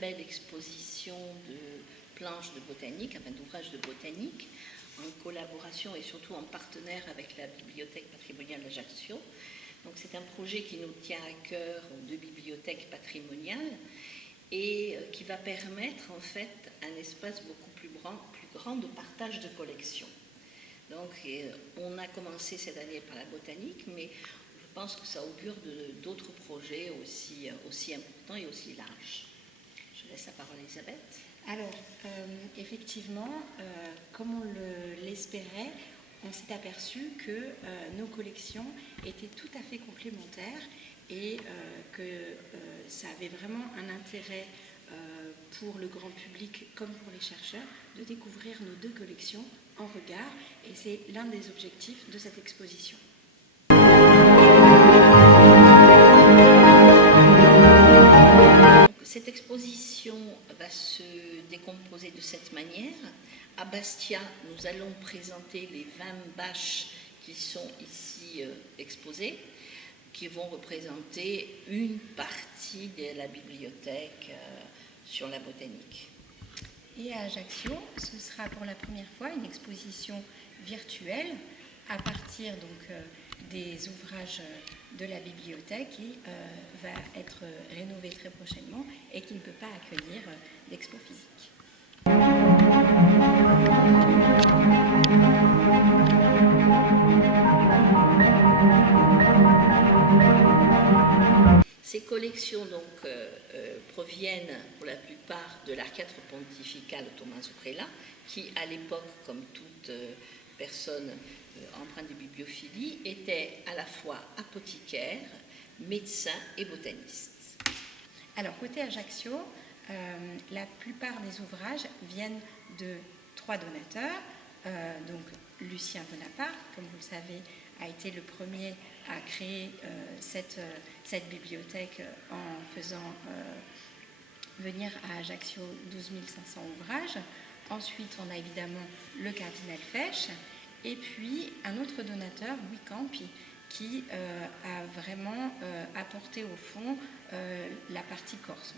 belle exposition de planches de botanique, enfin d'ouvrages de botanique, en collaboration et surtout en partenaire avec la Bibliothèque patrimoniale d'Ajaccio. Donc c'est un projet qui nous tient à cœur aux deux bibliothèques patrimoniales et qui va permettre en fait un espace beaucoup plus grand de partage de collections. Donc on a commencé cette année par la botanique, mais je pense que ça augure d'autres projets aussi importants et aussi larges. Je laisse la parole à Elisabeth. Alors, effectivement, comme on l'espérait, on s'est aperçu que nos collections étaient tout à fait complémentaires et que ça avait vraiment un intérêt pour le grand public comme pour les chercheurs de découvrir nos deux collections en regard, et c'est l'un des objectifs de cette exposition. Cette exposition va se décomposer de cette manière. À Bastia, nous allons présenter les 20 bâches qui sont ici exposées, qui vont représenter une partie de la bibliothèque sur la botanique. Et à Ajaccio, ce sera pour la première fois une exposition virtuelle à partir donc des ouvrages de la bibliothèque qui va être rénovée très prochainement et qui ne peut pas accueillir d'expo physique. Ces collections donc proviennent pour la plupart de l'arcade pontificale Tommaso Prela, qui à l'époque, comme toute personne empreinte de bibliophilie, était à la fois apothicaire, médecin et botaniste. Alors côté Ajaccio, la plupart des ouvrages viennent de 3 donateurs. Donc Lucien Bonaparte, comme vous le savez, a été le premier à créer cette bibliothèque en faisant venir à Ajaccio 12 500 ouvrages. Ensuite, on a évidemment le cardinal Fesch, et puis un autre donateur, Louis Campi, qui a vraiment apporté au fond la partie corse.